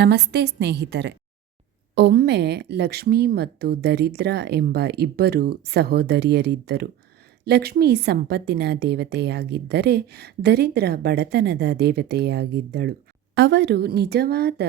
ನಮಸ್ತೆ ಸ್ನೇಹಿತರೆ. ಒಮ್ಮೆ ಲಕ್ಷ್ಮಿ ಮತ್ತು ದರಿದ್ರ ಎಂಬ ಇಬ್ಬರು ಸಹೋದರಿಯರಿದ್ದರು. ಲಕ್ಷ್ಮಿ ಸಂಪತ್ತಿನ ದೇವತೆಯಾಗಿದ್ದರೆ ದರಿದ್ರ ಬಡತನದ ದೇವತೆಯಾಗಿದ್ದಳು. ಅವರು ನಿಜವಾದ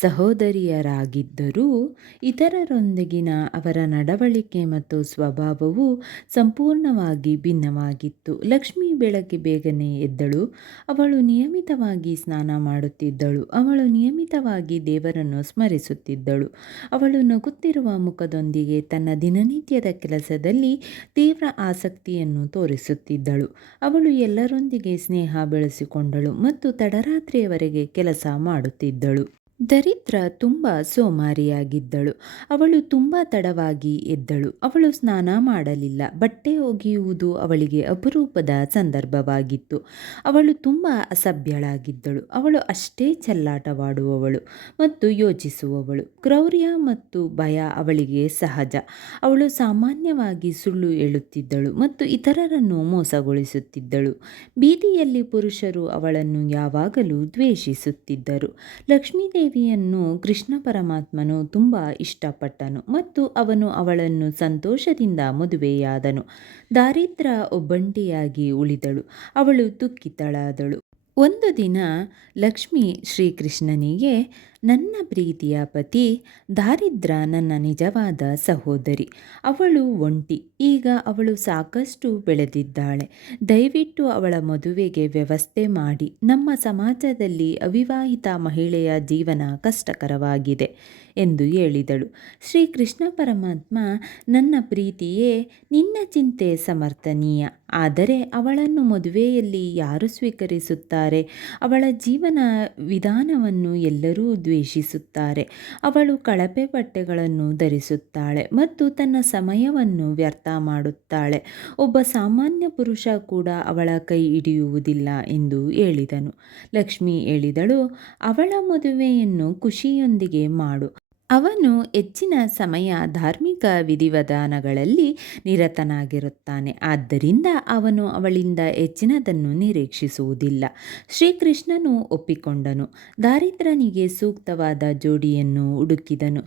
ಸಹೋದರಿಯರಾಗಿದ್ದರೂ ಇತರರೊಂದಿಗಿನ ಅವರ ನಡವಳಿಕೆ ಮತ್ತು ಸ್ವಭಾವವು ಸಂಪೂರ್ಣವಾಗಿ ಭಿನ್ನವಾಗಿತ್ತು. ಲಕ್ಷ್ಮಿ ಬೆಳಗ್ಗೆ ಬೇಗನೆ ಎದ್ದಳು. ಅವಳು ನಿಯಮಿತವಾಗಿ ಸ್ನಾನ ಮಾಡುತ್ತಿದ್ದಳು. ಅವಳು ನಿಯಮಿತವಾಗಿ ದೇವರನ್ನು ಸ್ಮರಿಸುತ್ತಿದ್ದಳು. ಅವಳು ನಗುತ್ತಿರುವ ಮುಖದೊಂದಿಗೆ ತನ್ನ ದಿನನಿತ್ಯದ ಕೆಲಸದಲ್ಲಿ ತೀವ್ರ ಆಸಕ್ತಿಯನ್ನು ತೋರಿಸುತ್ತಿದ್ದಳು. ಅವಳು ಎಲ್ಲರೊಂದಿಗೆ ಸ್ನೇಹ ಬೆಳೆಸಿಕೊಂಡಳು ಮತ್ತು ತಡರಾತ್ರಿಯವರೆಗೆ ಕೆಲಸ ಮಾಡುತ್ತಿದ್ದಳು. ದರಿದ್ರ ತುಂಬ ಸೋಮಾರಿಯಾಗಿದ್ದಳು. ಅವಳು ತುಂಬ ತಡವಾಗಿ ಎದ್ದಳು. ಅವಳು ಸ್ನಾನ ಮಾಡಲಿಲ್ಲ. ಬಟ್ಟೆ ಒಗೆಯುವುದು ಅವಳಿಗೆ ಅಪರೂಪದ ಸಂದರ್ಭವಾಗಿತ್ತು. ಅವಳು ತುಂಬ ಅಸಭ್ಯಳಾಗಿದ್ದಳು. ಅವಳು ಅಷ್ಟೇ ಚೆಲ್ಲಾಟವಾಡುವವಳು ಮತ್ತು ಯೋಚಿಸುವವಳು. ಕ್ರೌರ್ಯ ಮತ್ತು ಭಯ ಅವಳಿಗೆ ಸಹಜ. ಅವಳು ಸಾಮಾನ್ಯವಾಗಿ ಸುಳ್ಳು ಹೇಳುತ್ತಿದ್ದಳು ಮತ್ತು ಇತರರನ್ನು ಮೋಸಗೊಳಿಸುತ್ತಿದ್ದಳು. ಬೀದಿಯಲ್ಲಿ ಪುರುಷರು ಅವಳನ್ನು ಯಾವಾಗಲೂ ದ್ವೇಷಿಸುತ್ತಿದ್ದರು. ಲಕ್ಷ್ಮೀದೇವಿಯನ್ನು ಕೃಷ್ಣ ಪರಮಾತ್ಮನು ತುಂಬ ಇಷ್ಟಪಟ್ಟನು ಮತ್ತು ಅವನು ಅವಳನ್ನು ಸಂತೋಷದಿಂದ ಮದುವೆಯಾದನು. ದಾರಿದ್ರ ಒಬ್ಬಂಟಿಯಾಗಿ ಉಳಿದಳು. ಅವಳು ದುಃಖಿತಳಾದಳು. ಒಂದು ದಿನ ಲಕ್ಷ್ಮಿ ಶ್ರೀಕೃಷ್ಣನಿಗೆ, ನನ್ನ ಪ್ರೀತಿಯ ಪತಿ, ದಾರಿದ್ರ ನನ್ನ ನಿಜವಾದ ಸಹೋದರಿ. ಅವಳು ಒಂಟಿ. ಈಗ ಅವಳು ಸಾಕಷ್ಟು ಬೆಳೆದಿದ್ದಾಳೆ. ದಯವಿಟ್ಟು ಅವಳ ಮದುವೆಗೆ ವ್ಯವಸ್ಥೆ ಮಾಡಿ. ನಮ್ಮ ಸಮಾಜದಲ್ಲಿ ಅವಿವಾಹಿತ ಮಹಿಳೆಯ ಜೀವನ ಕಷ್ಟಕರವಾಗಿದೆ ಎಂದು ಹೇಳಿದಳು. ಶ್ರೀಕೃಷ್ಣ ಪರಮಾತ್ಮ, ನನ್ನ ಪ್ರೀತಿಯೇ, ನಿನ್ನ ಚಿಂತೆ ಸಮರ್ಥನೀಯ. ಆದರೆ ಅವಳನ್ನು ಮದುವೆಯಲ್ಲಿ ಯಾರು ಸ್ವೀಕರಿಸುತ್ತಾರೆ? ಅವಳ ಜೀವನ ವಿಧಾನವನ್ನು ಎಲ್ಲರೂ ದ್ವೇಷಿಸುತ್ತಾರೆ. ಅವಳು ಕಳಪೆ ಬಟ್ಟೆಗಳನ್ನು ಧರಿಸುತ್ತಾಳೆ ಮತ್ತು ತನ್ನ ಸಮಯವನ್ನು ವ್ಯರ್ಥ ಮಾಡುತ್ತಾಳೆ. ಒಬ್ಬ ಸಾಮಾನ್ಯ ಪುರುಷ ಕೂಡ ಅವಳ ಕೈ ಹಿಡಿಯುವುದಿಲ್ಲ ಎಂದು ಹೇಳಿದನು. ಲಕ್ಷ್ಮಿ ಹೇಳಿದಳು, ಅವಳ ಮದುವೆಯನ್ನು ಖುಷಿಯೊಂದಿಗೆ ಮಾಡು. ಅವನು ಹೆಚ್ಚಿನ ಸಮಯ ಧಾರ್ಮಿಕ ವಿಧಿವಿಧಾನಗಳಲ್ಲಿ ನಿರತನಾಗಿರುತ್ತಾನೆ. ಆದ್ದರಿಂದ ಅವನು ಅವಳಿಂದ ಹೆಚ್ಚಿನದನ್ನು ನಿರೀಕ್ಷಿಸುವುದಿಲ್ಲ. ಶ್ರೀಕೃಷ್ಣನು ಒಪ್ಪಿಕೊಂಡನು. ದಾರಿದ್ರನಿಗೆ ಸೂಕ್ತವಾದ ಜೋಡಿಯನ್ನು ಹುಡುಕಿದನು.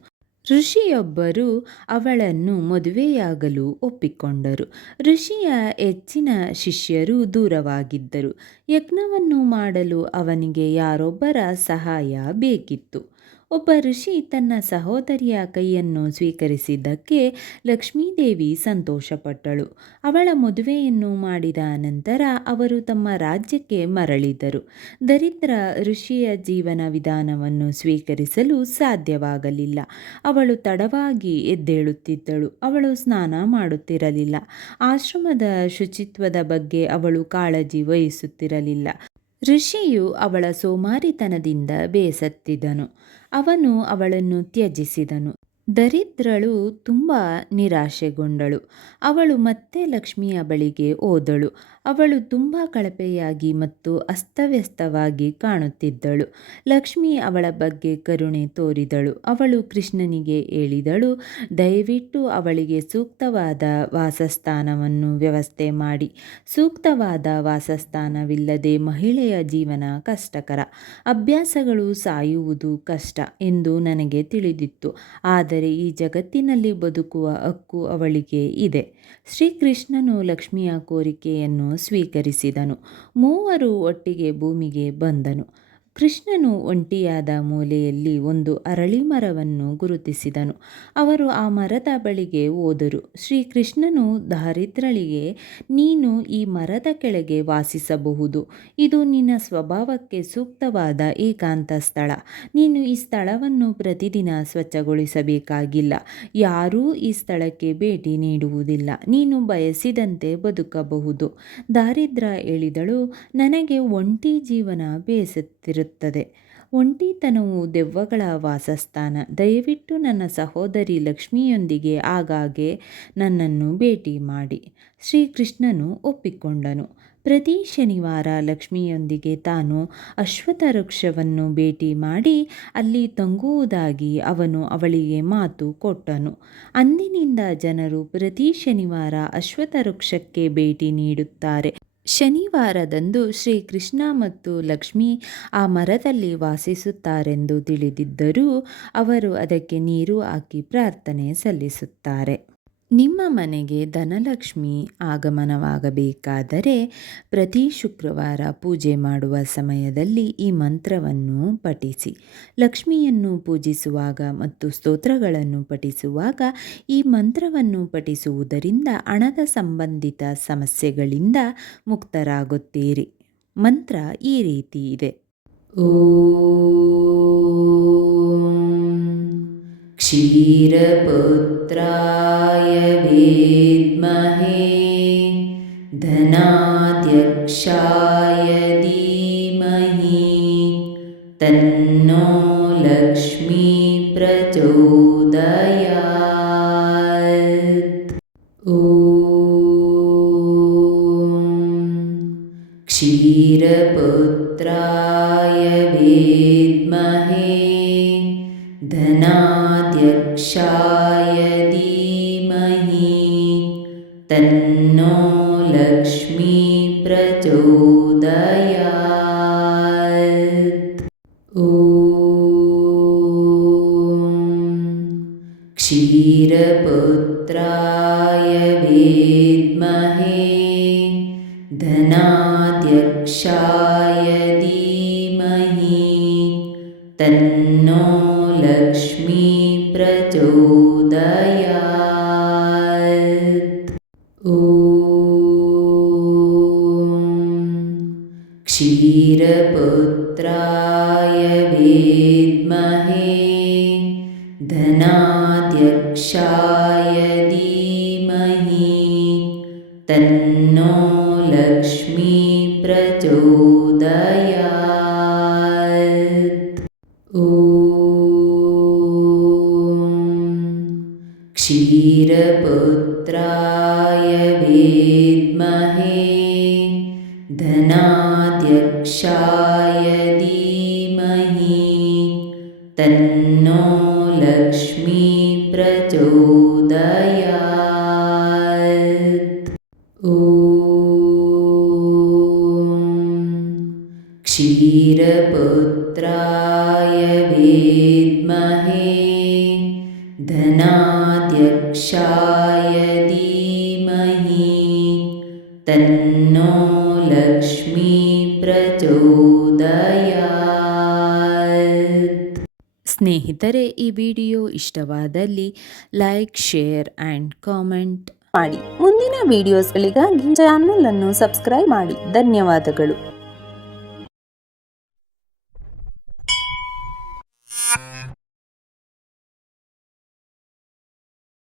ಋಷಿಯೊಬ್ಬರು ಅವಳನ್ನು ಮದುವೆಯಾಗಲು ಒಪ್ಪಿಕೊಂಡರು. ಋಷಿಯ ಹೆಚ್ಚಿನ ಶಿಷ್ಯರು ದೂರವಾಗಿದ್ದರು. ಯಜ್ಞವನ್ನು ಮಾಡಲು ಅವನಿಗೆ ಯಾರೊಬ್ಬರ ಸಹಾಯ ಬೇಕಿತ್ತು. ಒಬ್ಬ ಋಷಿ ತನ್ನ ಸಹೋದರಿಯ ಕೈಯನ್ನು ಸ್ವೀಕರಿಸಿದ್ದಕ್ಕೆ ಲಕ್ಷ್ಮೀದೇವಿ ಸಂತೋಷಪಟ್ಟಳು. ಅವಳ ಮದುವೆಯನ್ನು ಮಾಡಿದ ನಂತರ ಅವರು ತಮ್ಮ ರಾಜ್ಯಕ್ಕೆ ಮರಳಿದರು. ದರಿದ್ರ ಋಷಿಯ ಜೀವನ ವಿಧಾನವನ್ನು ಸ್ವೀಕರಿಸಲು ಸಾಧ್ಯವಾಗಲಿಲ್ಲ. ಅವಳು ತಡವಾಗಿ ಎದ್ದೇಳುತ್ತಿದ್ದಳು. ಅವಳು ಸ್ನಾನ ಮಾಡುತ್ತಿರಲಿಲ್ಲ. ಆಶ್ರಮದ ಶುಚಿತ್ವದ ಬಗ್ಗೆ ಅವಳು ಕಾಳಜಿ ವಹಿಸುತ್ತಿರಲಿಲ್ಲ. ಋಷಿಯು ಅವಳ ಸೋಮಾರಿತನದಿಂದ ಬೇಸತ್ತಿದನು. ಅವನು ಅವಳನ್ನು ತ್ಯಜಿಸಿದನು. ದರಿದ್ರಳು ತುಂಬ ನಿರಾಶೆಗೊಂಡಳು. ಅವಳು ಮತ್ತೆ ಲಕ್ಷ್ಮಿಯ ಬಳಿಗೆ ಹೋದಳು. ಅವಳು ತುಂಬ ಕಳಪೆಯಾಗಿ ಮತ್ತು ಅಸ್ತವ್ಯಸ್ತವಾಗಿ ಕಾಣುತ್ತಿದ್ದಳು. ಲಕ್ಷ್ಮಿ ಅವಳ ಬಗ್ಗೆ ಕರುಣೆ ತೋರಿದಳು. ಅವಳು ಕೃಷ್ಣನಿಗೆ ಹೇಳಿದಳು, ದಯವಿಟ್ಟು ಅವಳಿಗೆ ಸೂಕ್ತವಾದ ವಾಸಸ್ಥಾನವನ್ನು ವ್ಯವಸ್ಥೆ ಮಾಡಿ. ಸೂಕ್ತವಾದ ವಾಸಸ್ಥಾನವಿಲ್ಲದೆ ಮಹಿಳೆಯ ಜೀವನ ಕಷ್ಟಕರ. ಅಭ್ಯಾಸಗಳು ಸಾಯುವುದು ಕಷ್ಟ ಎಂದು ನನಗೆ ತಿಳಿದಿತ್ತು. ಆದರೆ ಈ ಜಗತ್ತಿನಲ್ಲಿ ಬದುಕುವ ಹಕ್ಕು ಅವಳಿಗೆ ಇದೆ. ಶ್ರೀಕೃಷ್ಣನು ಲಕ್ಷ್ಮಿಯ ಕೋರಿಕೆಯನ್ನು ಸ್ವೀಕರಿಸಿದನು. ಮೂವರು ಒಟ್ಟಿಗೆ ಭೂಮಿಗೆ ಬಂದನು. ಕೃಷ್ಣನು ಒಂಟಿಯಾದ ಮೂಲೆಯಲ್ಲಿ ಒಂದು ಅರಳಿ ಮರವನ್ನು ಗುರುತಿಸಿದನು. ಅವರು ಆ ಮರದ ಬಳಿಗೆ ಹೋದರು. ಶ್ರೀಕೃಷ್ಣನು ದಾರಿದ್ರಳಿಗೆ, ನೀನು ಈ ಮರದ ಕೆಳಗೆ ವಾಸಿಸಬಹುದು. ಇದು ನಿನ್ನ ಸ್ವಭಾವಕ್ಕೆ ಸೂಕ್ತವಾದ ಏಕಾಂತ ಸ್ಥಳ. ನೀನು ಈ ಸ್ಥಳವನ್ನು ಪ್ರತಿದಿನ ಸ್ವಚ್ಛಗೊಳಿಸಬೇಕಾಗಿಲ್ಲ. ಯಾರೂ ಈ ಸ್ಥಳಕ್ಕೆ ಭೇಟಿ ನೀಡುವುದಿಲ್ಲ. ನೀನು ಬಯಸಿದಂತೆ ಬದುಕಬಹುದು. ದಾರಿದ್ರ ಹೇಳಿದಳು, ನನಗೆ ಒಂಟಿ ಜೀವನ ಬೇಸತ್ತಿರುತ್ತದೆ. ಒಂಟಿತನವು ದೆವ್ವಗಳ ವಾಸಸ್ಥಾನ. ದಯವಿಟ್ಟು ನನ್ನ ಸಹೋದರಿ ಲಕ್ಷ್ಮಿಯೊಂದಿಗೆ ಆಗಾಗ್ಗೆ ನನ್ನನ್ನು ಭೇಟಿ ಮಾಡಿ. ಶ್ರೀಕೃಷ್ಣನು ಒಪ್ಪಿಕೊಂಡನು. ಪ್ರತಿ ಶನಿವಾರ ಲಕ್ಷ್ಮಿಯೊಂದಿಗೆ ತಾನು ಅಶ್ವತ್ಥ ವೃಕ್ಷವನ್ನು ಭೇಟಿ ಮಾಡಿ ಅಲ್ಲಿ ತಂಗುವುದಾಗಿ ಅವನು ಅವಳಿಗೆ ಮಾತು ಕೊಟ್ಟನು. ಅಂದಿನಿಂದ ಜನರು ಪ್ರತಿ ಶನಿವಾರ ಅಶ್ವತ್ಥ ವೃಕ್ಷಕ್ಕೆ ಭೇಟಿ ನೀಡುತ್ತಾರೆ. ಶನಿವಾರದಂದು ಶ್ರೀಕೃಷ್ಣ ಮತ್ತು ಲಕ್ಷ್ಮಿ ಆ ಮರದಲ್ಲಿ ವಾಸಿಸುತ್ತಾರೆಂದು ತಿಳಿದಿದ್ದರೂ ಅವರು ಅದಕ್ಕೆ ನೀರು ಹಾಕಿ ಪ್ರಾರ್ಥನೆ ಸಲ್ಲಿಸುತ್ತಾರೆ. ನಿಮ್ಮ ಮನೆಗೆ ಧನಲಕ್ಷ್ಮಿ ಆಗಮನವಾಗಬೇಕಾದರೆ ಪ್ರತಿ ಶುಕ್ರವಾರ ಪೂಜೆ ಮಾಡುವ ಸಮಯದಲ್ಲಿ ಈ ಮಂತ್ರವನ್ನು ಪಠಿಸಿ. ಲಕ್ಷ್ಮಿಯನ್ನು ಪೂಜಿಸುವಾಗ ಮತ್ತು ಸ್ತೋತ್ರಗಳನ್ನು ಪಠಿಸುವಾಗ ಈ ಮಂತ್ರವನ್ನು ಪಠಿಸುವುದರಿಂದ ಹಣದ ಸಂಬಂಧಿತ ಸಮಸ್ಯೆಗಳಿಂದ ಮುಕ್ತರಾಗುತ್ತೀರಿ. ಮಂತ್ರ ಈ ರೀತಿ ಇದೆ: क्षीरपुत्राय विद्महे धनाध्यक्षाय धीमहि तन्नो लक्ष्मी प्रचोदयात्। क्षीरपुत्राय विद्महे धनाध्यक्षाय धीमहि तन्नो लक्ष्मी प्रचोदयात्। क्षीरपुत्राय विद्महे धनाध्यक्षाय धीमहि तन्नो लक्ष्मी प्रचोदयात्। क्षीरपुत्राय विद्महे धनाध्यक्षाय धीमहि तन्नो लक्ष्मी प्रचोदयात्। क्षीरपुत्राय विद्महे धनाध्यक्षाय धीमहि तन्नो लक्ष्मी प्रचोदयात्। क्षीरपुत्राय विद्महे धनाध्यक्षाय धीमहि तन्नो लक्ष्मी प्रचोदयात्। ಸ್ನೇಹಿತರೆ, ಈ ವಿಡಿಯೋ ಇಷ್ಟವಾದಲ್ಲಿ ಲೈಕ್, ಶೇರ್ ಆ್ಯಂಡ್ ಕಾಮೆಂಟ್ ಮಾಡಿ. ಮುಂದಿನ ವಿಡಿಯೋಸ್ಗಳಿಗಾಗಿ ಚಾನಲ್ ಅನ್ನು ಸಬ್ಸ್ಕ್ರೈಬ್ ಮಾಡಿ. ಧನ್ಯವಾದಗಳು.